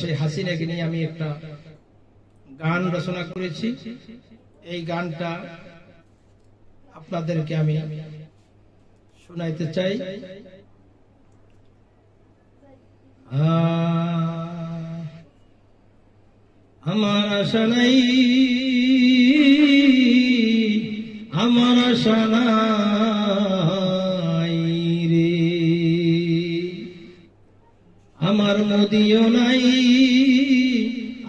সেই হাসিনাকে নিয়ে আমি একটা গান রচনা করেছি। এই গানটা আপনাদেরকে আমি শোনাইতে চাই। আমার আশা নাই, আমার আশা নাই রে, আমার মুদিও নাই,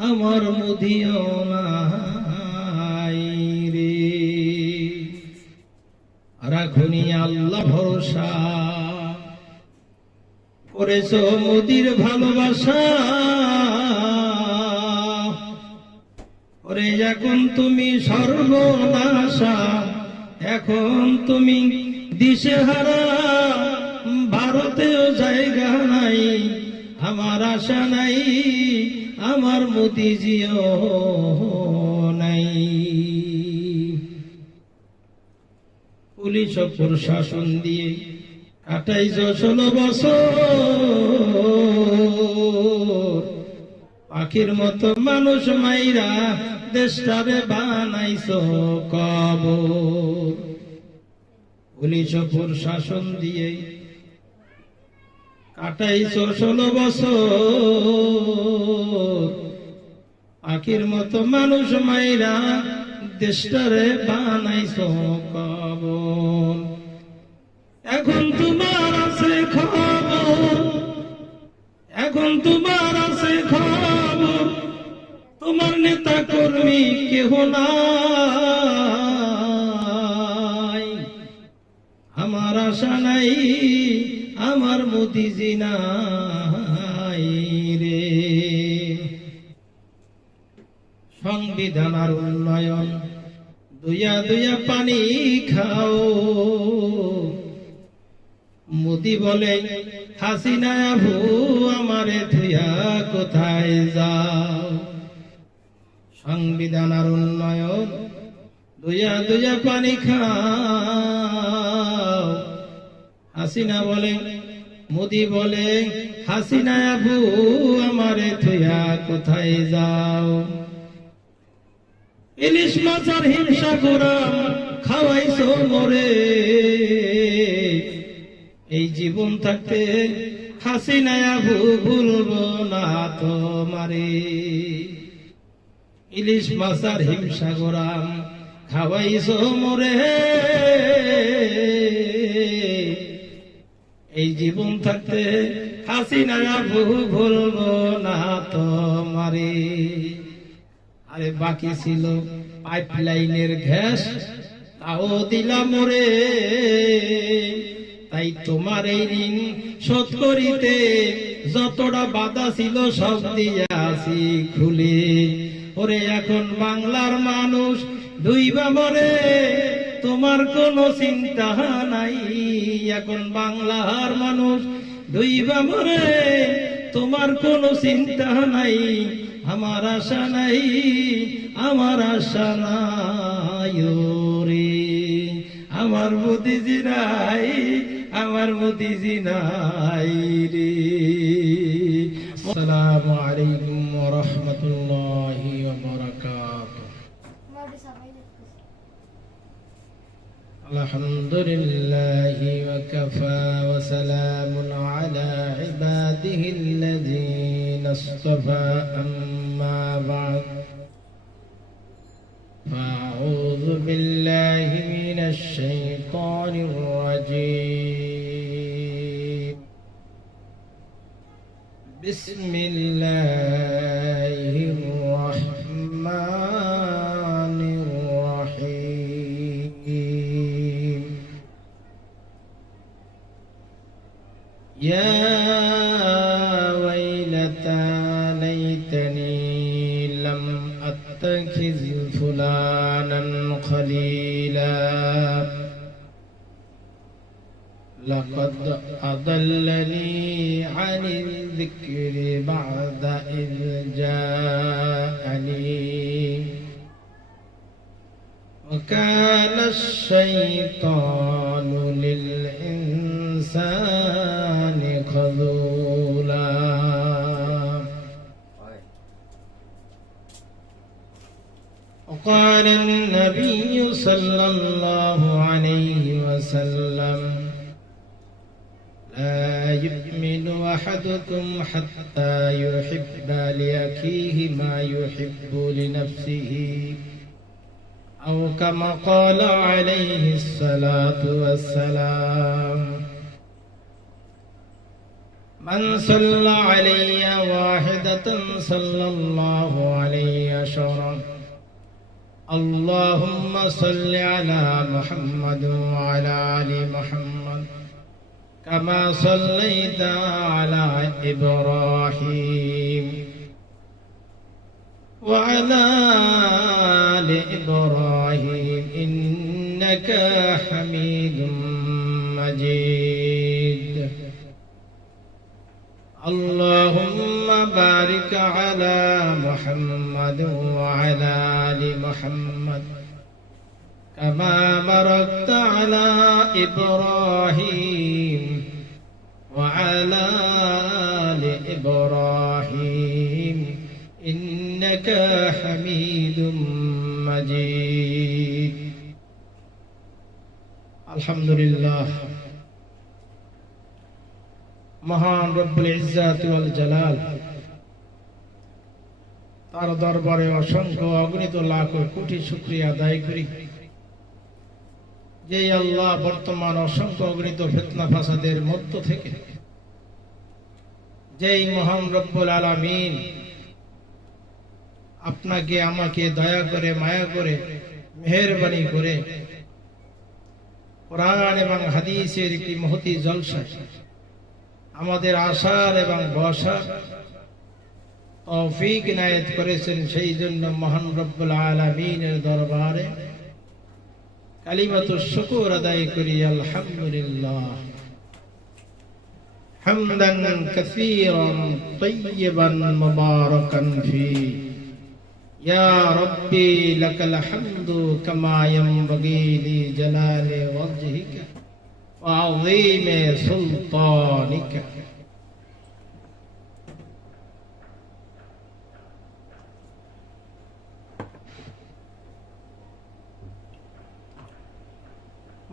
আমার মুদিও নাই রে। রাখুনি আল্লাহ ভরসা, করেছ মোদির ভালোবাসা। ওরে এখন তুমি সর্বনাশা, এখন তুমি দিশেহারা, ভারতেও জায়গা নাই। আমার আশা নাই, আমার মোদিজিও নাই। পুলিশ ও প্রশাসন দিয়ে কাটাইছ 16 বছর, পাখির মতো মানুষ মাইরা দেশটারে বানাইছ কবর। পুলিশ ও প্রশাসন দিয়ে কাটাইছ 16 বছর, পাখির মতো মানুষ মাইরা দেশটারে বানাইছ কবর। এখন তোমার আছে খবর, এখন তোমার আছে খবর, তোমার নেতা কর্মী কেহ নাই। আমার আশা নাই, আমার মোদিজি নাই রে। সংবিধান আর উন্নয়ন দুইয়া দুইয়া পানি খাও। মোদি বলে হাসিনা আবু আমারে ধুইয়া কোথায় যাও। সংবিধান আর উন্নয়ন দুইয়া দুইয়া পানি খাও। হাসিনা বলে, মোদি বলে হাসিনা আবু আমারে ধুইয়া কোথায় যাও। ইলিশ মাছের হিংসা গোরাম খাওয়াইছো মোরে, এই জীবন থাকতে হাসিনা আবু ভুলবো না তোমারে। ইলিশ মাছের হিংসা গোরাম খাওয়াইছো মোরে, এই জীবন থাকতে হাসিনা আবু ভুলবো না তোমারে। আরে বাকি ছিল পাইপলাইনের গ্যাস, তাও দিলাম মোরে। তাই তোমার এই ঋণ শোধ করিতে যতটা বাধা ছিল সব দিয়াছি খুলে। ওরে এখন বাংলার মানুষ দুইবা মরে, তোমার কোনো চিন্তা নাই। এখন বাংলার মানুষ দুইবা মরে, তোমার কোনো চিন্তা নাই। আমার আশা নাই, আমার আশা নাই রে, আমার মোদিজি নাই, আমার মোদিজি নাই রে। আসসালামু আলাইকুম ওয়া রাহমাতুল্লাহি ওয়া বারাকাতুহু। আলহামদুলিল্লাহি ওয়া কাফা ওয়া সালামুন আলা ইবাদিহিল্লাযীনা ইসতাফা, আম্মা বা'দ। আউযু বিল্লাহি মিনাশ শাইতানির রাজীম। বিসমিল্লাহির রাহমানির রাহিম। ইয়া ওয়াইলাতা লাইতানি লাম আত্তাখিয ফুলানান খলীলা, লাকাদ আদাল্লানি আনিল যিকরি বা'দা ইয জাআনি, ওয়া কানা আশ-শাইতানু লিল ইনসানি খাযুলা। وقال النبي صلى الله عليه وسلم لا يؤمن أحدكم حتى يحب لأخيه ما يحب لنفسه أو كما قال عليه الصلاة والسلام من صلى علي واحدة صلى الله عليه عشرا اللهم صل على محمد وعلى آل محمد كما صليت على إبراهيم وعلى آل إبراهيم إنك حميد مجيد اللهم بارك على محمد وعلى آل محمد كما باركت على إبراهيم وعلى آل إبراهيم إنك حميد مجيد الحمد لله মহান রব্বুল ইজ্জাত ওয়াল জালাল তার দরবারে অসংখ্য অগণিত লাখ কোটি শুকরিয়া আদায় করি যে আল্লাহ বর্তমান অসংখ্য অগণিত ফিতনা ফাসাদের মধ্য থেকে যেই মহান রব্বুল আলামিন আপনাকে আমাকে দয়া করে মায়া করে মেহেরবানি করে কোরআন এবং হাদিসের একটি মহতি জলসা আমাদের আশার এবং বসার তৌফিক ইনায়েত করেছেন সেই জন্য মহান রব্বুল আলামিনের দরবারে কালিমাতুশ শুকর আদায় করি আলহামদুলিল্লাহ হামদান কাসীরান তাইয়িবান মুবারাকান ফি ইয়া রাব্বি লাকাল হামদু কামা ইয়ানবাগি লি জালালি ওয়াজহিকা ওয়া আযীমি সুলতানিকা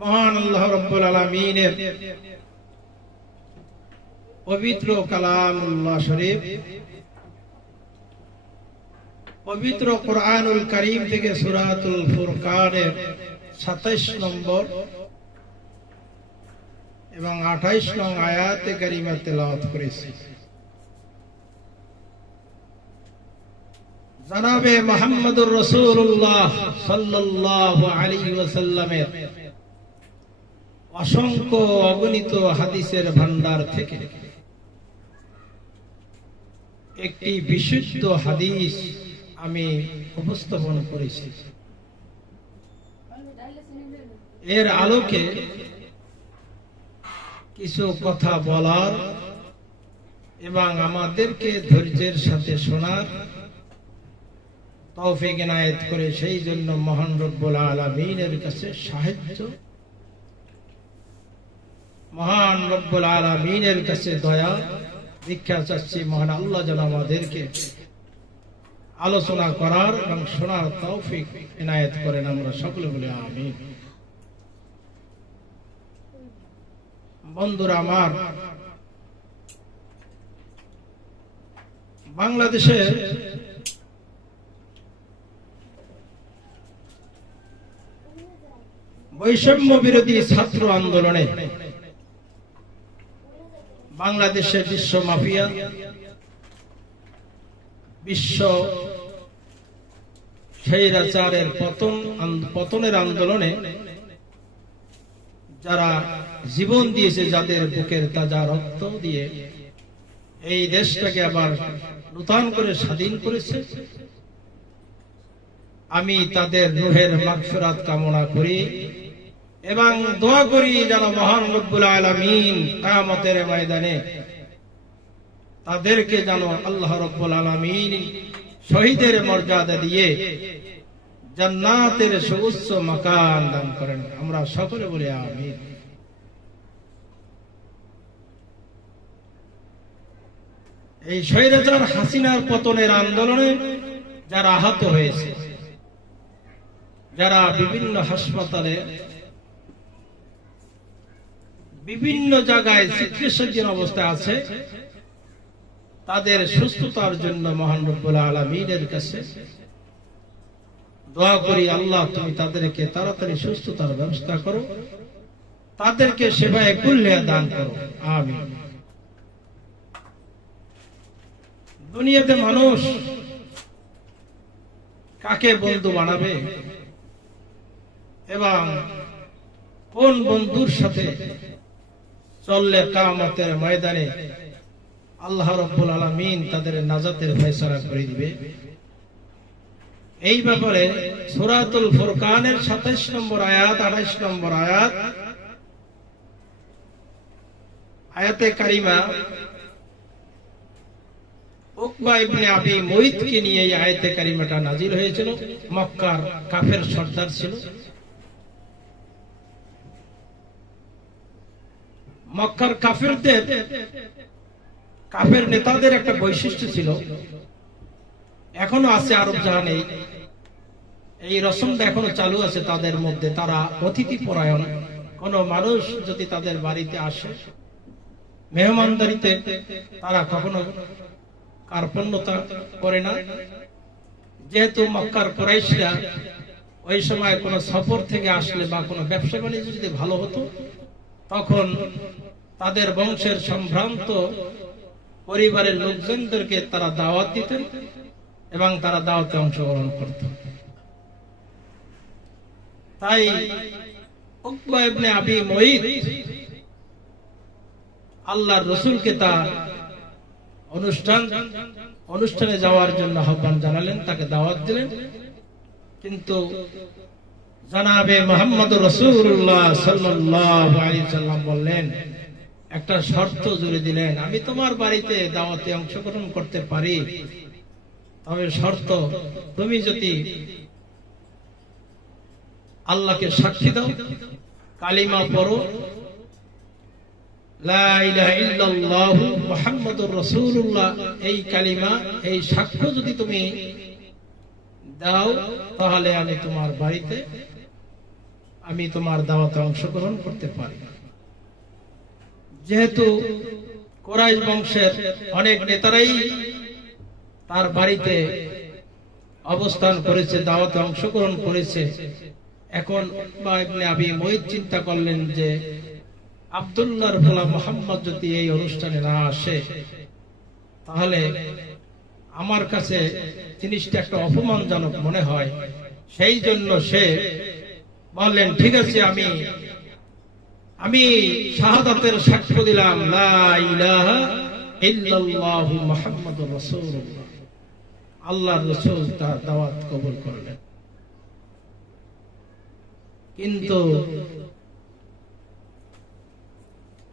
মহান আল্লাহ রাব্বুল আলামিনের পবিত্র কালামুল্লাহ শরীফ পবিত্র কোরআনুল কারীম থেকে সূরাতুল ফুরকানের 27 নম্বর এবং 28 নং আয়াতে কারিমা তেলাওয়াত করেছি। জনাবে মুহাম্মদুর রাসূলুল্লাহ সাল্লাল্লাহু আলাইহি ওয়াসাল্লামের অসংখ্য অগণিত হাদিসের ভান্ডার থেকে একটি বিশুদ্ধ হাদিস আমি উপস্থাপন করেছি। এর আলোকে কিছু কথা বলার এবং আমাদেরকে ধৈর্যের সাথে শোনার তৌফিক ইনায়েত করে সেই জন্য মহান রব্বুল আলামিনের কাছে সাহায্য, মহান রব্বুল আলামিনের কাছে দয়া ভিক্ষা চাচ্ছি। মহান আল্লাহ যেন আমাদেরকে আলোচনা করার এবং শোনার তৌফিক ইনায়েত করেন, আমরা সকলে বলি আমিন। বন্ধুরা আমার, বাংলাদেশে বৈষম্য বিরোধী ছাত্র আন্দোলনে বাংলাদেশের বিশ্ব মাফিয়া, বিশ্ব স্বৈরাচারের পতনের আন্দোলনে যারা জীবন দিয়েছে, যাদের বুকের তাজা রক্ত দিয়ে এই দেশটাকে আবার নূতন করে স্বাধীন করেছে, আমি তাদের রূহের মাগফিরাত কামনা করি এবং দোয়া করি যেন মহান রব্বুল আলামিন কিয়ামতের ময়দানে তাদেরকে যেন আল্লাহ রব্বুল আলামিন শহীদের মর্যাদা দিয়ে জান্নাতের সুউচ্চ মাকান দান করেন, আমরা সকলে বলি আমিন। এই স্বৈরাচার হাসিনার পতনের আন্দোলনে যারা আহত হয়েছে, যারা বিভিন্ন হাসপাতালে বিভিন্ন জায়গায় চিকিৎসাধীন অবস্থায় আছে, তাদের সুস্থতার জন্য মহান রব্বুল আলামিনের কাছে দোয়া করি, আল্লাহ তুমি তাদেরকে তাড়াতাড়ি সুস্থতার ব্যবস্থা করো, তাদেরকে সেবায়ে কুল্লিয়া দান করো, আমিন। দুনিয়াতে মানুষ কাকে বন্ধু বানাবে এবং কোন বন্ধুর সাথে চললে কিয়ামতের ময়দানে আল্লাহ রাব্বুল আলামিন তাদের নাজাতের ফয়সালা করে দিবে, এই ব্যাপারে সূরাতুল ফুরকানের 27 নম্বর আয়াত 28 নম্বর আয়াতে কারিমা উকবা ইবনে আবি মুইতকে নিয়ে এই আয়াতে কারিমাটা নাজিল হয়েছিল। মক্কার কাফের সর্দার ছিল। মক্কার কাফের নেতাদের একটা বৈশিষ্ট্য ছিল, এখনো আছে আরব জাহানে, এই রসমটা এখনো চালু আছে তাদের মধ্যে। তারা অতিথি পরায়ণ। কোন মানুষ যদি তাদের বাড়িতে আসে, মেহমানদারিতে তারা কখনো কার্পণ্যতা করে না। যেহেতু মক্কার কুরাইশরা ওই সময় কোন সফর থেকে আসলে বা কোনো ব্যবসা বাণিজ্য যদি ভালো হতো, তখন তাদের বংশের সম্ভ্রান্ত পরিবারের লোকজনদেরকে তারা দাওয়াত দিতেন এবং তারা দাওয়াতে অংশগ্রহণ করত। তাই উকবা ইবনে আবি মুইত আল্লাহর রাসূলকে তার অনুষ্ঠানে যাওয়ার জন্য আহ্বান জানালেন, তাকে দাওয়াত দিলেন। কিন্তু জনাবে মুহাম্মদ রাসূলুল্লাহ সাল্লাল্লাহু আলাইহি ওয়াসাল্লাম বললেন, একটা শর্ত জুড়ে দিলেন, আমি তোমার বাড়িতে দাওয়াতে অংশগ্রহণ করতে পারি, তবে শর্ত তুমি যদি আল্লাহকে সাক্ষী দাও, কালিমা পড়ো, লা ইলাহা ইল্লাল্লাহু মুহাম্মাদুর রাসূলুল্লাহ, এই কালিমা, এই সাক্ষ্য যদি তুমি দাও, তাহলে আমি তোমার বাড়িতে আমি তোমার দাওয়াতে অংশগ্রহণ করতে পারি। যেহেতু কুরাইশ বংশের অনেক নেতারাই তার বাড়িতে অবস্থান করেছে, দাওয়াতে অংশগ্রহণ করেছে, এখন উকবা ইবনে আবি মুইত চিন্তা করলেন যে আব্দুল্লাহর পোলা মুহাম্মদ যদি এই অনুষ্ঠানে না আসে, তাহলে আমার কাছে জিনিসটা একটা অপমানজনক মনে হয়। সেই জন্য সে বললেন, ঠিক আছে, আমি শাহাদাতের সাক্ষ্য দিলাম, লা ইলাহা ইল্লাল্লাহু মুহাম্মাদুর রাসূলুল্লাহ। আল্লাহর রাসূল তার দাওয়াত কবুল করলেন। কিন্তু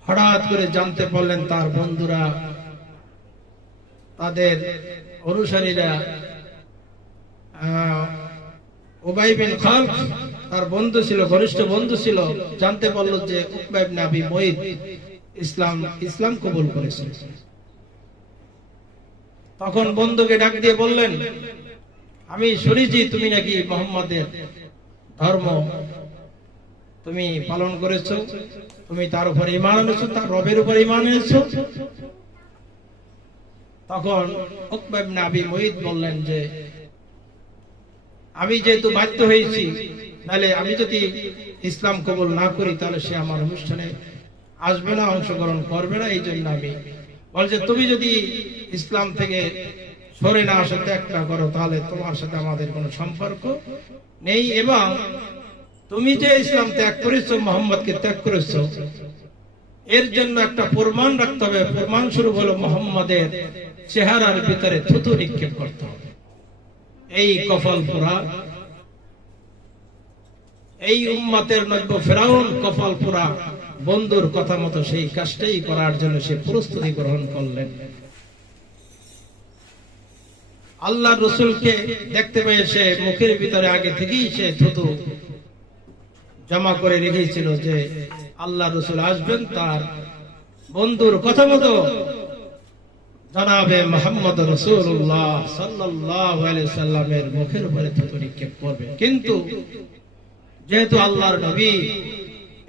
হঠাৎ করে জানতে পারলেন তার বন্ধুরা, তাদের অনুসারীরা, উবাই বিন খালদ তার বন্ধু ছিল, ঘনিষ্ঠ বন্ধু ছিল, জানতে পারল যে উকবা ইবনে আবি মুইত ইসলাম কবুল করেছে। তখন বন্ধুকে ডাক দিয়ে বললেন, আমি শুনেছি তুমি নাকি মুহাম্মাদের ধর্ম তুমি পালন করেছো, তুমি তার উপর ঈমান এনেছো, তার রবের উপর ঈমান এনেছো। তখন উকবা ইবনে আবি মুইত বললেন যে আমি যেহেতু বাধ্য হয়েছি, তাহলে আমি যদি ইসলাম কবুল না করি, তাহলে সে আমার অনুষ্ঠানে আসবে না, অংশগ্রহণ করবে না। এই জন্য আমি বলছে, তুমি যদি ইসলাম থেকে সরে না আসো, ত্যাগ না করো, তাহলে তোমার সাথে আমাদের কোনো সম্পর্ক নেই। এবং তুমি যে ইসলাম ত্যাগ করেছো, মুহাম্মদকে ত্যাগ করেছো, এর জন্য একটা প্রমাণ রাখতে হবে। প্রমাণ স্বরূপ হলো মুহাম্মদের চেহারার ভিতরে থুতু নিক্ষেপ করতে হবে। এই কপাল পোড়া, এই উম্মতের নব্য ফেরাউন কপাল পোড়া বন্ধুর কথা মতো সেই কাজটাই করার জন্য সে প্রস্তুতি গ্রহণ করলেন। আল্লাহ রসুলকে দেখতে পেয়ে সে মুখের ভিতরে আগে থেকেই সে থুতু জমা করে রেখেছিল যে আল্লাহ রসুল আসবেন, তার বন্ধুর কথা মতো জনাবে মুহাম্মদ রাসূলুল্লাহ সাল্লাল্লাহু আলাইহি সাল্লামের মুখের উপরে থুতু নিক্ষেপ করবে। কিন্তু যেহেতু আল্লাহর নবী,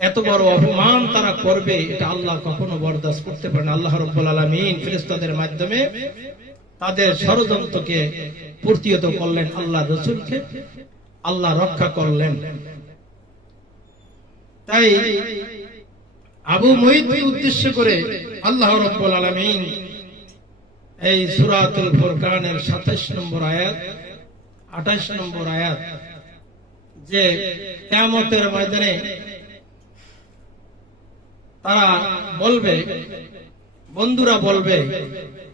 এত বড় অপমান তারা করবে, এটা আল্লাহ কখনো বরদাস্ত করতে পারে না। আল্লাহ রাব্বুল আলামিন ফেরেশতাদের মাধ্যমে তাদের ষড়যন্ত্রকে প্রতিহত করলেন, আল্লাহ রাসূলকে আল্লাহ রক্ষা করলেন। তাই আবু মুঈদকে উদ্দেশ্য করে আল্লাহ রাব্বুল আলামিন এই সূরাতুল ফুরকানের 27 নম্বর আয়াত 28 নম্বর আয়াত, যে কিয়ামতের ময়দানে তারা বলবে, বন্ধুরা বলবে,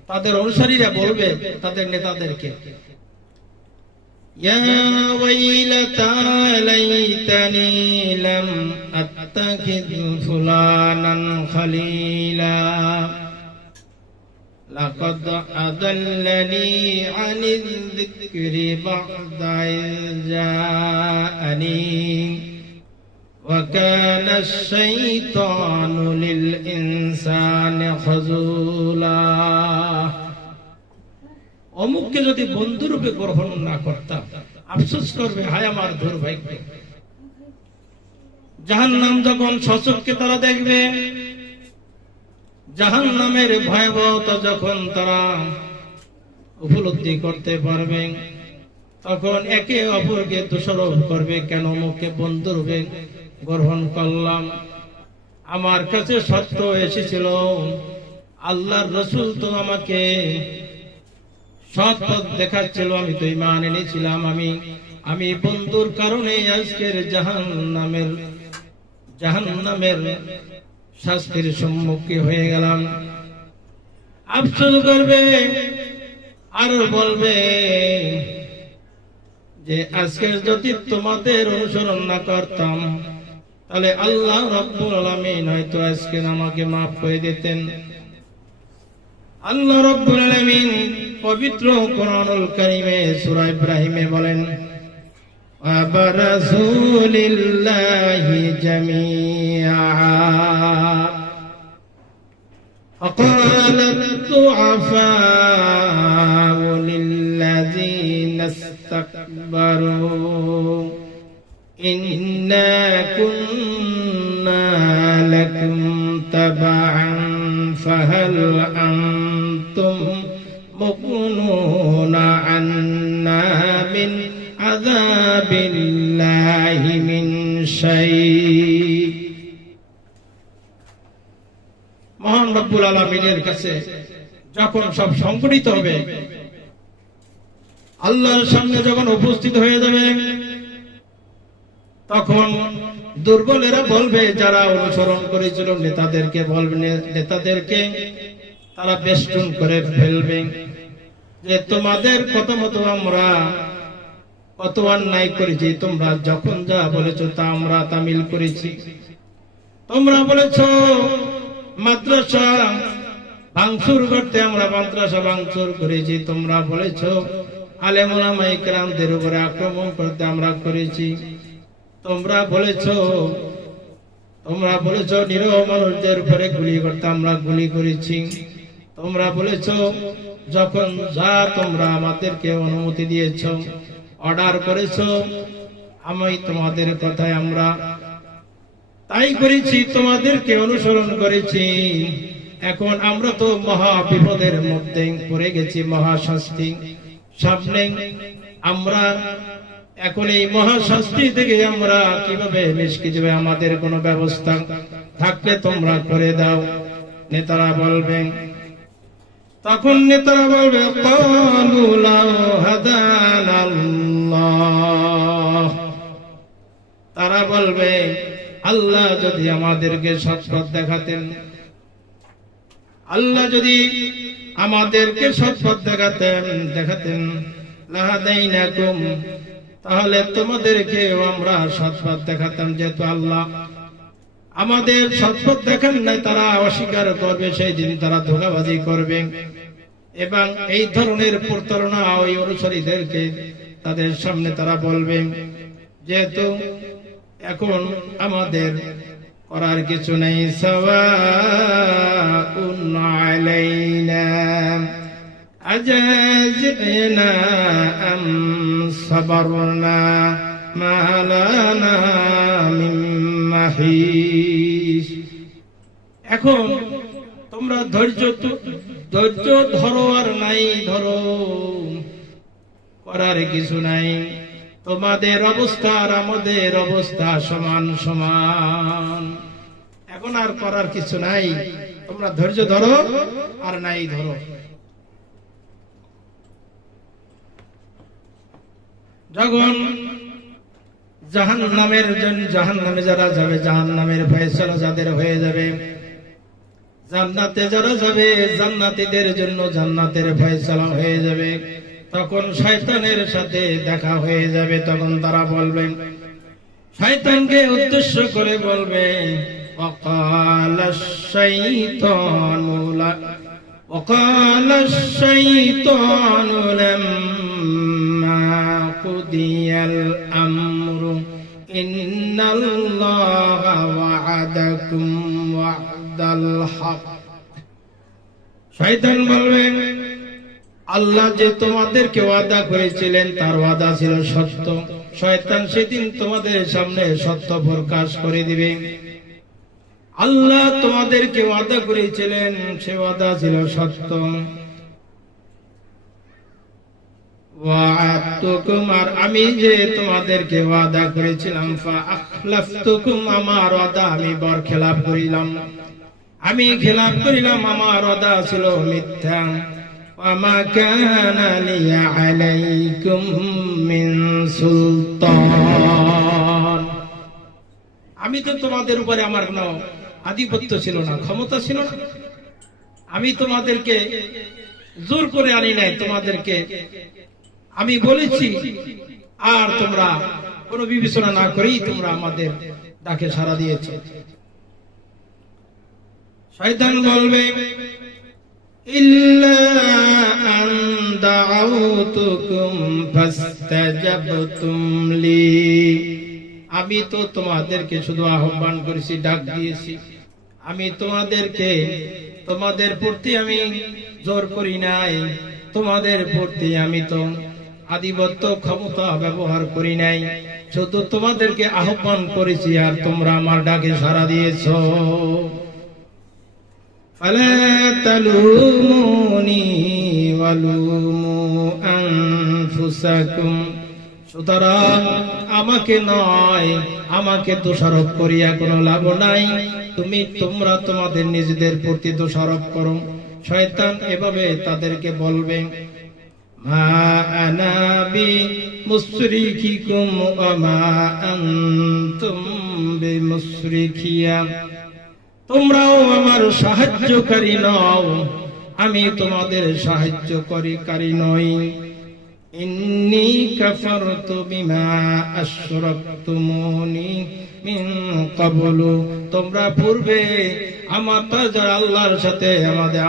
তাদের অনুসারীরা বলবে তাদের নেতাদেরকে, ইয়া ওয়াইলাতা লাইতানি লাম আত্তাখিয ফুলানান খলিলা লাকাদ আদাল্লানি আনিয যিকরি বা'দা ইয জাআনি ওয়া কানা আশ-শাইতানু লিল ইনসানি খাযুলা। অমুককে যদি বন্ধুরূপে গ্রহণ না করতাম, আফসোস করবে, হায় আমার দুর্ভাগ্য। জাহান্নাম যখন সচক্ষে তারা দেখবে, জাহান্নামের ভয়াবহতা যখন তারা উপলব্ধি করতে পারবে, তখন একে অপরকে দোষারোপ করবে, কেন অমুককে বন্ধুরূপে গ্রহণ করলাম। আমার কাছে সত্য এসেছিল, আল্লাহর রাসূল তো আমাকে সৎ পথ দেখাচ্ছিল, আমি তো ঈমান এনেছিলাম, আমি বন্ধুর কারণে আজকের জাহান্নামের শাস্তির সম্মুখীন হয়ে গেলাম। আফসোস করবে আর বলবে যে আজকে যদি তোমাদের অনুসরণ না করতাম, তাহলে আল্লাহ রাব্বুল আলামিন হয়তো আজকে আমাকে মাফ করে দিতেন। আল্লাহ রাব্বুল আলামিন পবিত্র কোরআনুল কারীমে সূরা ইব্রাহিমে বলেন, আবারাসুলিল্লাহি জামিআ فقالت الضعفاء للذين استكبروا إنا كنا لكم تبعا فهل أنتم مغنون عنا من عذاب الله من شيء। মহান রব্বুল আলামিনের কাছে যখন সব সংগঠিত হবে, আল্লাহর সামনে যখন উপস্থিত হয়ে যাবে, তখন দুর্বলেরা বলবে, যারা অনুসরণ করেছিল নেতাদেরকে বলবে, নেতাদেরকে তারা বেষ্টন করে ফেলবে যে তোমাদের কথা মতো আমরা কত অন্যায় করেছি, তোমরা যখন যা বলেছো তা আমরা তামিল করেছি। তোমরা বলেছো মাদ্রাসা ভাঙচুর করতে, আমরা মাদ্রাসা ভাঙচুর করেছি। তোমরা বলেছো আলেম ওলামা ইকরামদের উপরে আক্রমণ করতে, আমরা করেছি। তোমরা বলেছো নিরীহ মানুষদের উপরে গুলি করতে, আমরা গুলি করেছি। তোমরা বলেছো যখন যা তোমরা আমাদেরকে অনুমতি দিয়েছো, অর্ডার করেছো, আমি তোমাদের কথায় আমরা তাই করেছি, তোমাদেরকে অনুসরণ করেছি। এখন আমরা তো মহা বিপদের মধ্যে পড়ে গেছি, মহা শাস্তি সামনে। আমরা এখন এই মহা শাস্তি থেকে আমরা কিভাবে নিষ্কৃত হবে, আমাদের কোনো ব্যবস্থা থাকলে তোমরা করে দাও। নেতারা বলবেন, তখন নেতারা বলবে, ক্বালু লাউ হাদানাল্লাহ, তারা বলবে আল্লাহ যদি আমাদেরকে সৎ পথ দেখাতেন, আল্লাহ যদি আমাদেরকে সৎ পথ দেখাতেন লাহাদাইনাকুম, তাহলে তোমাদেরকেও আমরা সৎ পথ দেখাতাম। যেহেতু আল্লাহ আমাদের সৎ পথ দেখান নাই, তারা অস্বীকার করবে, সেই দিন তারা ধোঁকাবাজি করবে এবং এই ধরনের প্রতারণা ওই অনুসারীদেরকে তাদের সামনে তারা বলবে, যেহেতু এখন আমাদের করার কিছু নেই, সাওয়াউন আলাইনা আজাজিনা আম সাবারনা মা লানা মিন মাহিস। এখন তোমরা ধৈর্য ধরো আর নাই ধরো, করার কিছু নাই। তোমাদের অবস্থা আর আমাদের অবস্থা সমান সমান, এখন আর করার কিছু নাই। তোমরা ধৈর্য ধরো আর নাই ধরো। যখন জাহান্নামে যারা যাবে, জাহান্নামের ফয়সালা যাদের হয়ে যাবে, জান্নাতে যারা যাবে জান্নাতীদের জন্য জান্নাতের ফয়সালা হয়ে যাবে, তখন শয়তানের সাথে দেখা হয়ে যাবে। তখন তারা বলবে, শয়তানকে উদ্দেশ্য করে বলবে, وقال الشيطان لما قضي الأمر إن الله وعدكم وعد الحق। শয়তান বলবে, আল্লাহ যে তোমাদেরকে ওয়াদা করেছিলেন তার ওয়াদা ছিল সত্য। শয়তান সেদিন তোমাদের সামনে সত্য প্রকাশ করে দিবে। আল্লাহ তোমাদেরকে ওয়াদা করেছিলেন, সে ওয়াদা ছিল সত্য। ওয়া'আদতুকুম, আর আমি যে তোমাদেরকে ওয়াদা করেছিলাম, ফাআখলাফতুকুম, আমার ওয়াদা আমি বরখেলাপ করিলাম। আমি খেলাপ করিলাম, আমার ওয়াদা ছিল মিথ্যা। ওয়ামা কানা লি আলাইকুম মিন সুলতান, আমি তো তোমাদের উপরে আমার কোনো আধিপত্য ছিল না, ক্ষমতা ছিল না। আমি তোমাদেরকে জোর করে আনি নাই, তোমাদেরকে আমি বলেছি, আর তোমরা কোনো বিবেচনা না করেই তোমরা আমাদের ডাকে সাড়া দিয়েছো। শয়তান বলবে, ইল্লা আন দাউতুকুম ফাস্তাজাবতুম লি, আমি তো তোমাদেরকে শুধু আহ্বান করেছি, ডাক দিয়েছি। আমি তোমাদের প্রতি আমি জোর করি নাই, তোমাদের প্রতি আমি তো আধিপত্য ক্ষমতা ব্যবহার করি নাই, শুধু তোমাদেরকে আহ্বান করেছি আর তোমরা আমার ডাকে সাড়া দিয়েছো। ফালা তালুমুনি ওয়ালুমু আনফুসাকুম, সুতরাং আমাকে নয়, আমাকে দোষারোপ করিয়া কোনো লাভ নাই। তোমরা তোমাদের নিজেদের প্রতি দোষারোপ করো। শয়তান এভাবে তাদেরকে বলবে, মা আনা বিমুসরিকিকুম ওয়া মা আনতুম বিমুসরিকিয়া, তোমরাও আমার সাহায্যকারী নও, আমি তোমাদের সাহায্যকারী নই। ইন্নী কাফারতু বিমা আশরাকতুমুনি মিন ক্বাবলু, তোমরা পূর্বে আমার যারা আল্লাহর সাথে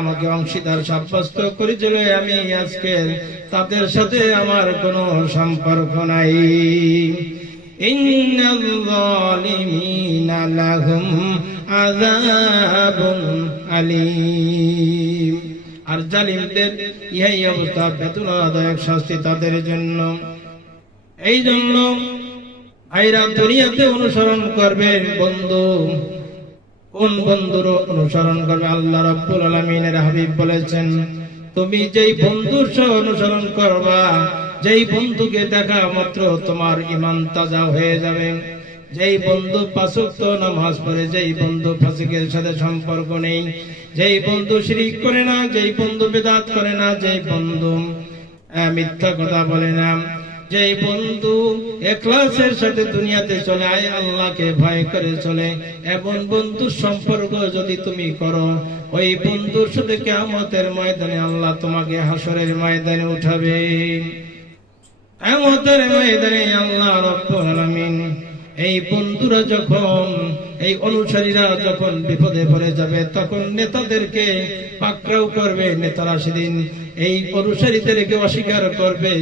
আমাকে অংশীদার সাব্যস্ত করেছিল, আমি আজকে তাদের সাথে আমার কোনো সম্পর্ক নাই। ইন্নাল যালিমিনা লাহুম আযাবুন আলীম, আর জালিমদের ইহাই অবস্থা, বেদনাদায়ক শাস্তি তাদের জন্য। এই জন্য ভাইরা দুনিয়াতে অনুসরণ করবেন বন্ধু, কোন বন্ধুর অনুসরণ করবে? আল্লাহ রাব্বুল আলামিনের হাবিব বলেছেন, তুমি যেই বন্ধুর সহ অনুসরণ করবা, যেই বন্ধুকে দেখা মাত্র তোমার ঈমান তাজা হয়ে যাবে, যেই বন্ধু ৫ ওয়াক্ত নামাজ পড়ে, যেই বন্ধু ফাসিকের সাথে সম্পর্ক নেই, যেই বন্ধু শিরক করে না, যেই বন্ধু বিদআত করে না, যেই বন্ধু মিথ্যা কথা বলে না, যেই বন্ধু ইখলাসের সাথে দুনিয়াতে চলে, আল্লাহকে ভয় করে চলে, এমন বন্ধুর সম্পর্ক যদি তুমি করো, ওই বন্ধুর সাথে কিয়ামতের ময়দানে আল্লাহ তোমাকে হাসরের ময়দানে উঠাবে। কিয়ামতের ময়দানে আল্লাহ রাব্বুল আলামিন এই বন্ধুরা যখন, এই অনুসারীরা যখন বিপদে পড়ে যাবে, তখন নেতাদেরকে পাকড়াও করবে। নেতারা সেদিন এই অনুসারীদেরকে অস্বীকার করবে,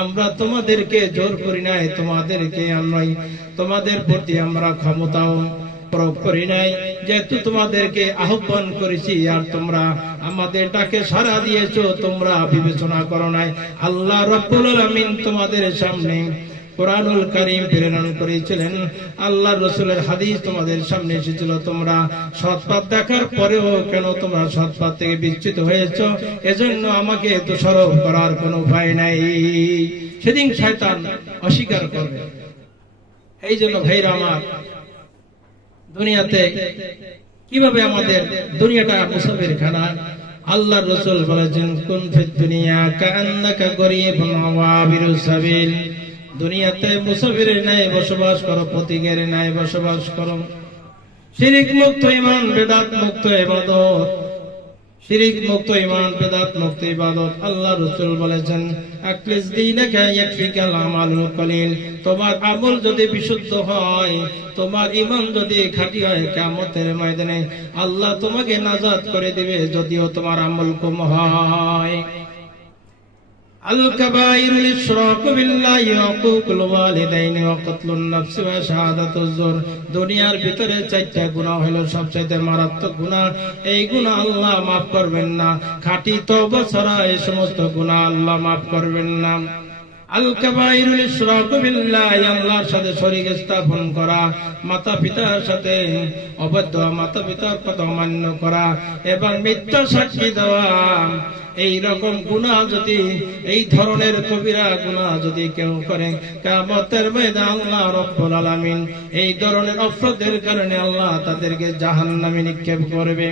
আমরা তোমাদেরকে জোর করি নাই, তোমাদের প্রতি আমরা ক্ষমতাও প্রয়োগ করি নাই, যেহেতু তোমাদেরকে আহ্বান করেছি আর তোমরা আমাদের ডাকে সাড়া দিয়েছো, তোমরা বিবেচনা করো নাই। আল্লাহ রাব্বুল আলামিন তোমাদের সামনে কোরআনুল কারীম প্রেরণ করেছিলেন, আল্লাহ রাসূলের হাদিস তোমাদের সামনে এসেছিল। তোমরা সৎপথ দেখার পরেও কেন তোমরা সৎপথ থেকে বিচ্যুত হয়েছো? এজন্য আমাকে দোষারোপ করার কোনো উপায় নাই। সেদিন শয়তান অস্বীকার করবে। এই জন্য ভাইরা আমার, দুনিয়াতে কিভাবে আমাদের দুনিয়াটা মুসাফির খানা। আল্লাহ রাসূল বলেছেন, কুন ফিদ দুনিয়া কাআন্নাকা গরীবুন ওয়া আবিরুস সাবিল। দুনিয়াতে মুসাফিরের ন্যায় বসবাস করো, পথিকের ন্যায় বসবাস করো। শিরিক মুক্ত ঈমান, বিদআত মুক্ত ইবাদত, শিরিক মুক্ত ঈমান, বিদআত মুক্ত ইবাদত। আল্লাহ রাসূল বলেছেন, আকলিস দীনাকা ইয়াকফিকাল আমালুল কলিল। তোমার আমল যদি বিশুদ্ধ হয়, তোমার ঈমান যদি খাঁটি হয়, কিয়ামতের ময়দানে আল্লাহ তোমাকে নাজাত করে দিবে, যদিও তোমার আমল কম হয়। আল কাবাইরুল ইশরাকু বিল্লাহি ওয়া উকুকুল ওয়ালিদাইনি ওয়া কতলুন নাফসি ওয়া শাহাদাতুজ জুর। দুনিয়ার ভিতরে 4টা গুনাহ হলো সবচেয়ে মারাত্মক গুনাহ। এই গুনাহ আল্লাহ maaf করবেন না। খাঁটি তওবা ছাড়া এই সমস্ত গুনাহ আল্লাহ maaf করবেন না। আল কাবাইরুল ইশরাকু বিল্লাহি, আল্লাহর সাথে শরীক স্থাপন করা, মাতা পিতার সাথে অবৈধ মাতা পিতার কথা অমান্য করা এবং মিথ্যা সাক্ষী দেওয়া। এই রকম গুনাহ যদি, এই ধরনের কবিরা গুনাহ যদি কেউ করে, কিয়ামতের ময়দানে আল্লাহ রাব্বুল আলামিন এই ধরনের অপরাধের কারণে আল্লাহ তাদেরকে জাহান্নামে নিক্ষেপ করবে।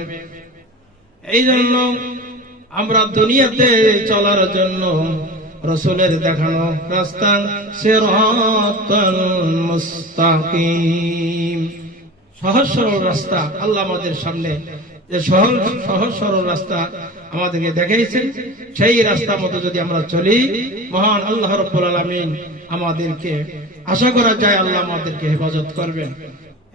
এই জন্য আমরা দুনিয়াতে চলার জন্য রাসূলের দেখানো রাস্তা সিরাতাল মুস্তাকিম, সহজ সরল রাস্তা আল্লাহ আমাদের সামনে যে সহজ সরল রাস্তা আমাদেরকে দেখাইছেন, সেই রাস্তার মতো যদি আমরা চলি, মহান আল্লাহ রাব্বুল আলামিন আমাদেরকে, আশা করা যায় আল্লাহ আমাদেরকে হেফাজত করবেন।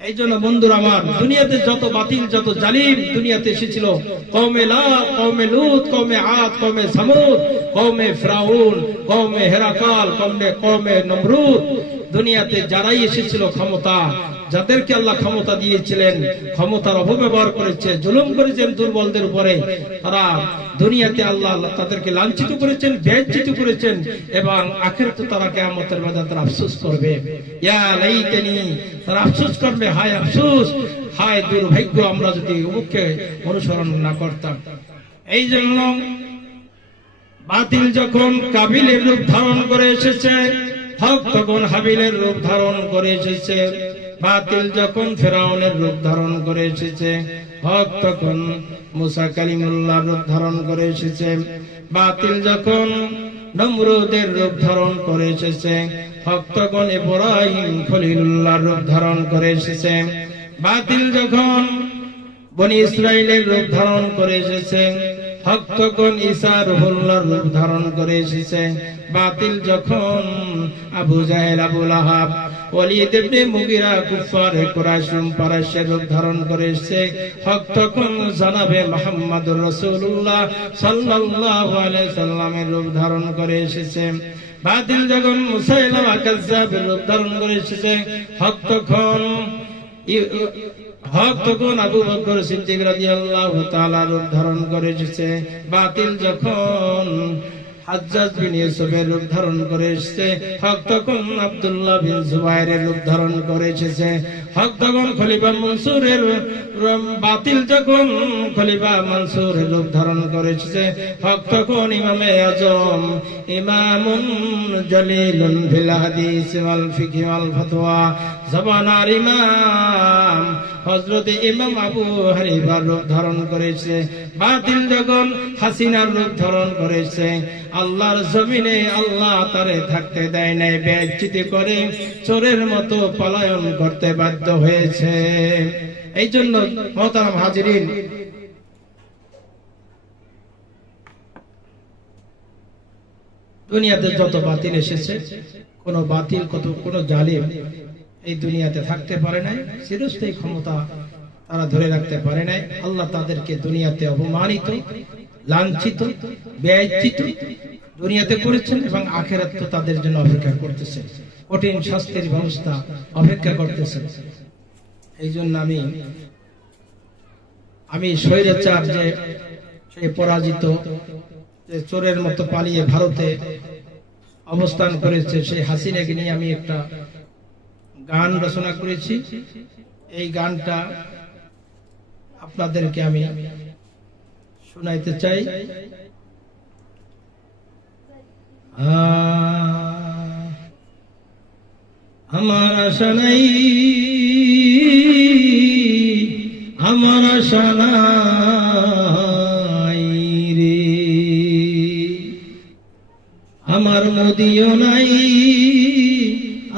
এই জন্য বন্ধুরা আমার, দুনিয়াতে যত বাতিল, যত জালিম দুনিয়াতে এসেছিল, কওমে লাত, কওমে লূত, কওমে আদ, কওমে সামুদ, কওমে ফিরাউন, কওমে হেরাকাল, কওমে নমরুদ, দুনিয়াতে যারাই এসেছিল ক্ষমতা, যাদেরকে আল্লাহ ক্ষমতা দিয়েছিলেন, ক্ষমতার অপব্যবহার করেছে, জুলুম করেছেন দুর্বলদের উপরে, তারা দুনিয়াতে আল্লাহ তাদেরকে লাঞ্ছিত করেছেন, বেইজ্জত করেছেন এবং আখিরাতে তারা কিয়ামতের ময়দানে তারা আফসোস করবে। ইয়া লাইতানি, তারা আফসোস করবে, হায় আফসোস, হায় দুর্ভাগ্য, আমরা যদি ওকে অনুসরণ না করতাম। এই জন্য বাতিল যখন কাবিলের রূপ ধারণ করে এসেছে, হক তখন হাবিলের রূপ ধারণ করে এসেছে। বাতিল যখন ফিরাউনের রূপ ধারণ করে এসেছে, হক তখন মুসা কালিমুল্লাহর রূপ ধারণ করে এসেছে। বাতিল যখন নমরুদের রূপ ধারণ করে এসেছে, হক তখন ইব্রাহিম খলিলুল্লাহর রূপ ধারণ করে এসেছে। বাতিল যখন বনি ইসরাইলের রূপ ধারণ করে এসেছে, হক তখন ঈসা রুহুল্লাহর রূপ ধারণ করে এসেছে। বাতিল যখন আবু জাহেল, আবু লাহাব, ওয়ালিদ ইবনে মুগিরা, কুফারে কুরাইশ, পারস্যের রূপ ধারণ করে এসেছে, হক তখন জনাবে মুহাম্মদুর রাসূলুল্লাহ সাল্লাল্লাহু আলাইহি সাল্লামের রূপ ধারণ করে এসেছে। বাতিল যখন মুসাইলামা কাজ্জাবের রূপ ধারণ করে এসেছে, হক তখন আবু বকর সিদ্দিক রাদিয়াল্লাহু তাআলা রূপ ধারণ করে এসেছে। বাতিল যখন হাজ্জাজ বিন ইউসুফের রূপ ধারণ করে এসেছে, হক তখন আব্দুল্লাহ বিন জুবাইরের রূপ ধারণ করে এসেছে। হক তখন খলিফা মনসুরের, বাতিল যখন খলিফা মনসুরের রূপ ধারণ করে এসেছে, হক তখন ইমামে আজম, ইমামুন জলিলুন ফিল হাদিস ওয়াল ফিকহ ওয়াল ফাতওয়া, জামানার ইমাম হযরত ইমাম আবু হানিফার রূপ ধারণ করেছে। বাতিল যখন হাসিনার রূপ ধারণ করেছে, আল্লাহর জমিনে আল্লাহ তারে থাকতে দেয় নাই, বেইজ্জত করে চোরের মতো পলায়ন করতে বাধ্য হয়েছে। এই জন্য মুহতারাম হাজিরিন, দুনিয়াতে যত বাতিল এসেছে, কোন বাতিল, কোন জালিম এই দুনিয়াতে থাকতে পারে নাই, চিরস্থায়ী ক্ষমতা তারা ধরে রাখতে পারে নাই। আল্লাহ তাদেরকে দুনিয়াতে অপমানিত, লাঞ্ছিত, বেইজ্জত দুনিয়াতে করেছেন এবং আখিরাত তো তাদের জন্য অপেক্ষা করতেছে, কঠিন শাস্তির ব্যবস্থা অপেক্ষা করতেছে। এই জন্য আমি স্বৈরাচার যে সেই পরাজিত যে চোরের মতো পালিয়ে ভারতে অবস্থান করেছে সেই হাসিনাকে নিয়ে আমি একটা গান রচনা করেছি। এই গানটা আপনাদেরকে আমি শোনাইতে চাই। আমার আশা নাই, আমার আশা নাই রে, আমার মোদিও নাই,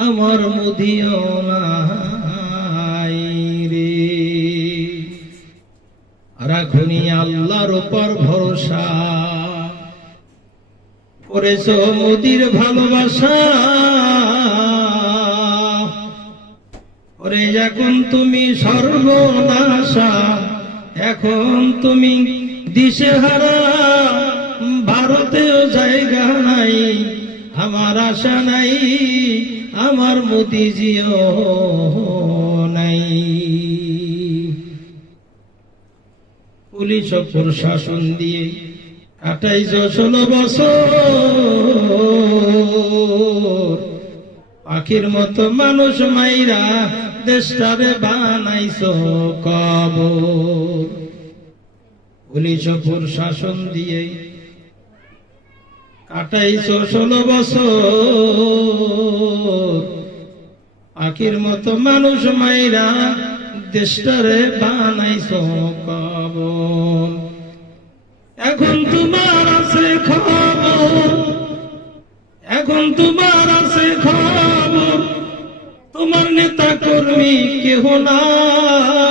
আমার মোদিও নাই রে। রাখুনি আল্লাহর উপর ভরসা, করেছো মোদির ভালোবাসা। ওরে এখন তুমি সর্বনাশা, এখন তুমি দিশেহারা, ভারতেও জায়গা নাই। আমার আশা নাই, আমার মোদিজিও নাই। পুলিশ ও প্রশাসন দিয়ে কাটাইছো 16 বছর, পাখির মতো মানুষ মাইরা দেশটারে বানাইছো কবর। পুলিশ ও প্রশাসন দিয়ে কাটাইছো 16 বছর, পাখির মতো মানুষ মাইরা দেশটারে বানাইছো কবর। এখন তোমার আছে খবর, এখন তোমার আছে খবর, তোমার নেতা কর্মী কেহ নাই।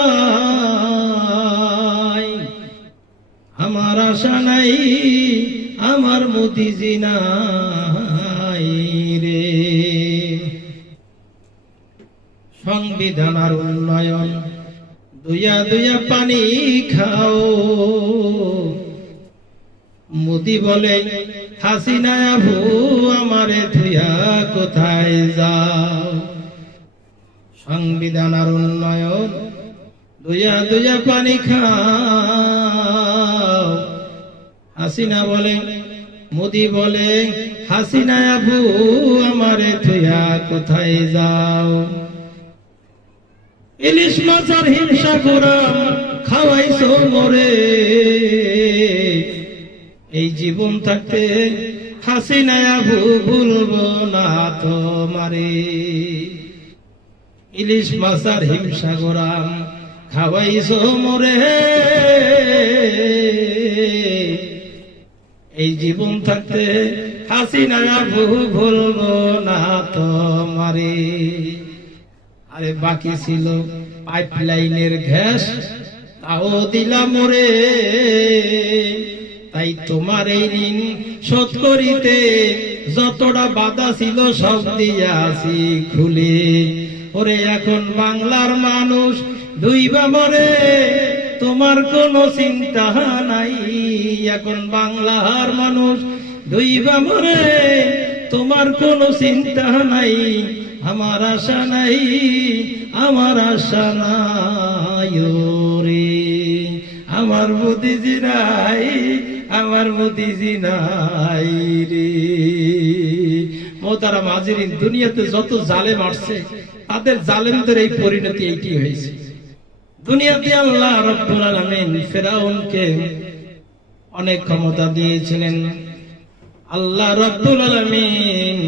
আমার আশা নাই, আমার মোদিজি নাই রে। সংবিধান আর উন্নয়ন দুইয়া দুইয়া পানি খাও। মোদি বলে হাসিনা আবু আমারে ধুইয়া কোথায় যাও। সংবিধান আর উন্নয়ন দুইয়া দুইয়া পানি খাও। হাসিনা বলে, মোদি বলে হাসিনা আবু আমারে ধুইয়া কোথায় যাও। ইলিশ মাছের হিংসা গোরাম খাওয়াইছো মোরে, এই জীবন থাকতে হাসিনা আবু ভুলবো না তোমারে। ইলিশ মাছের হিংসা গোরাম খাওয়াইছো মোরে, এই জীবন থাকতে হাসিনা আবু ভুলবো না তোমারে। আরে বাকি ছিল পাইপলাইনের গ্যাস, তাও দিলাম মোরে। তাই তোমার এই ঋণ শোধ করিতে যতটা বাধা ছিল সব দিয়াছি খুলে। ওরে এখন বাংলার মানুষ দুইবা মরে, তোমার কোনো চিন্তা নাই। এখন বাংলার মানুষ দুইবা মরে, তোমার কোনো চিন্তা নাই। আমার আশা নাই, আমার আশা নাই রে, আমার মোদিজি নাই, আমার মোদিজি নাই রে। মোহতারাম হাজিরিন, দুনিয়াতে যত জালেম আসছে তাদের জালেমদের এই পরিণতি এইটি হয়েছে। দুনিয়াতে আল্লাহ রাব্বুল আলামিন ফিরাউনকে অনেক ক্ষমতা দিয়েছিলেন। আল্লাহ রাব্বুল আলামিন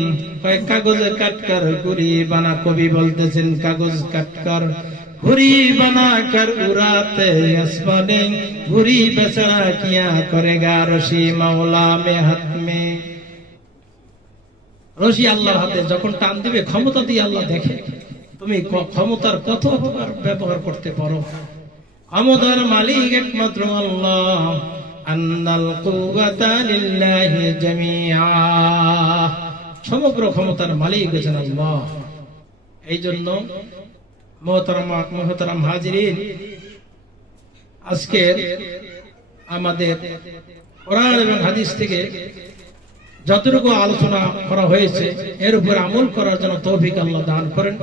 কয়েক কাগজে কাটকার ঘুরি বানা, কবি বলতেছেন কাগজ কাটকার ঘুরি বানা কর উড়াতে আসমানে, ঘুরি বেচারা কিয়া করেগা রশি মাওলা মে হাত মে। রশি আল্লাহর হাতে, যখন টান দিবে ক্ষমতা দিয়ে আল্লাহ দেখে তুমি ক্ষমতার কত ব্যবহার করতে পারো। ক্ষমতার মালিক একমাত্র আল্লাহ। আন্নাল কুওয়াতা লিল্লাহি জামিআ, সমগ্র ক্ষমতার মালিক হচ্ছেন আল্লাহ। এই জন্য মুহতারাম হাজিরিন, আজকে আমাদের কোরআন এবং হাদিস থেকে যতটুকু আলোচনা করা হয়েছে এর উপর আমল করার জন্য তৌফিক আল্লাহ দান করেন।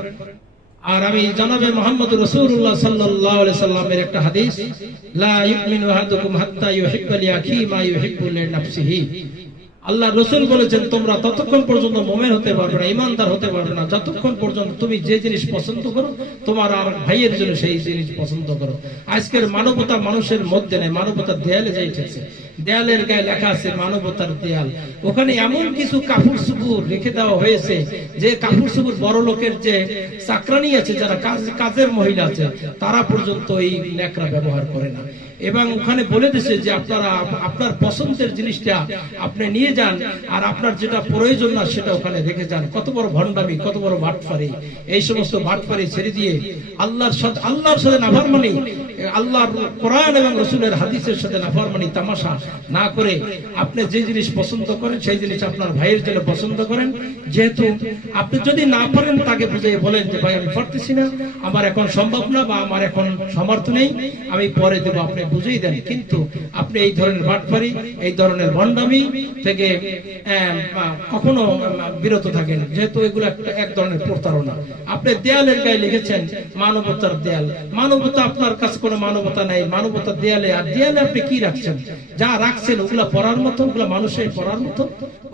আর আমি জনাবে মুহাম্মদ রাসূলুল্লাহ সাল্লাল্লাহু আলাইহি সাল্লামের একটা হাদিস, লা ইউমিনু আহাদুকুম হাত্তা ইউহিব্বা লিআখিহি মা ইউহিব্বু লিনাফসিহি। আল্লাহ রাসূল বলেছেন, তোমরা ততক্ষণ পর্যন্ত মুমিন হতে পারবে না, ঈমানদার হতে পারবে না, যতক্ষণ পর্যন্ত তুমি যে জিনিস পছন্দ করো তোমার আর ভাইয়ের জন্য সেই জিনিস পছন্দ করো। আজকের মানবতা মানুষের মধ্যে নেই, মানবতার দেয়ালে যাইতেছে। দেয়ালের গায়ে লেখা আছে মানবতার দেয়াল। ওখানে এমন কিছু কাপড় চুপুর রেখে দেওয়া হয়েছে যে কাপড় চুপুর বড় লোকের যে চাকরানি আছে, যারা কাজের মহিলা আছে, তারা পর্যন্ত এই ন্যাকড়া ব্যবহার করে না। এবং ওখানে বলে দিয়েছে যে আপনারা আপনার পছন্দের জিনিসটা আপনি নিয়ে যান, আর আপনার যেটা প্রয়োজন না সেটা ওখানে রেখে যান। কত বড় ভণ্ডামি, কত বড় বাটপারি! এই সমস্ত বাটপারি ছেড়ে দিয়ে আল্লাহর সাথে নাফরমানি, আল্লাহর কোরআন এবং রাসূলের হাদিসের সাথে নাফরমানি তামাশা না করে আপনি যে জিনিস পছন্দ করেন সেই জিনিস আপনার ভাইয়ের জন্য পছন্দ করেন। যেহেতু আপনি যদি না পারেন তাকে বুঝিয়ে বলেন যে ভাই আমি পারতেছি না, আমার এখন সম্ভব না, বা আমার এখন সামর্থ্য নেই, আমি পরে দেবো, আপনি বুঝিয়ে দেন। কিন্তু আপনি এই ধরনের বাটপারি, এই ধরনের ভণ্ডামি থেকে কখনো বিরত থাকেন, যেহেতু এগুলো এক ধরনের প্রতারণা। আপনি দেয়ালের গায়ে লিখেছেন মানবতার দেয়াল। মানবতা, আপনার কাছে কোনো মানবতা নাই, মানবতার দেয়ালে। আর দেয়ালে আপনি কি রাখছেন? যা রাখছেন ওগুলা পড়ার মতো, ওগুলা মানুষের পড়ার মতো?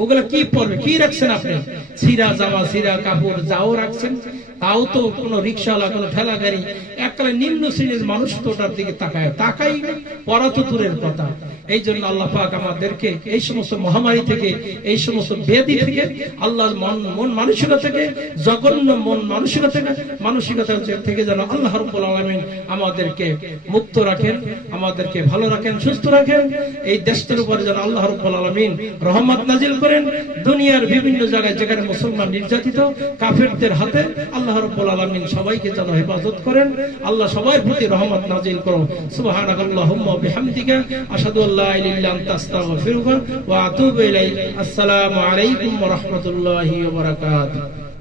ওগুলা কি পড়বে? কি রাখছেন আপনি? ছিঁড়া জামা, ছিঁড়া কাপড় যাও রাখছেন, তাও তো কোনো রিক্সাওয়ালা, কোনো ঠেলা গাড়ি, এককালে নিম্ন শ্রেণীর মানুষ তো ওটার দিকে তাকাই না, পড়া তো দূরের কথা। এই জন্য আল্লাহ পাক আমাদেরকে এই সমস্ত মহামারী থেকে, এই সমস্ত ব্যাধি থেকে, আল্লাহর মন মানসিকতা থেকে, জঘন্য মন মানসিকতা থেকে যেন আল্লাহ রাব্বুল আলামিন আমাদেরকে মুক্ত রাখেন, আমাদেরকে ভালো রাখেন, সুস্থ রাখেন। এই দেশটির উপরে যেন আল্লাহ রাব্বুল আলামিন রহমত নাজিল করেন। দুনিয়ার বিভিন্ন জায়গায় যেখানে মুসলমান নির্যাতিত, কাফেরদের হাতে আল্লাহ রাব্বুল আলামিন সবাইকে যেন হেফাজত করেন। আল্লাহ সবার প্রতি রহমত নাজিল করুন। সুবহানাকাল্লাহুম্মা ওয়া বিহামদিকা আশহাদু আল্লা ইলাহা ইল্লা আনতা আস্তাগফিরুকা ওয়া আতুবু ইলাইক। আসসালামু আলাইকুম ওয়া রাহমাতুল্লাহি ওয়া বারাকাতুহু।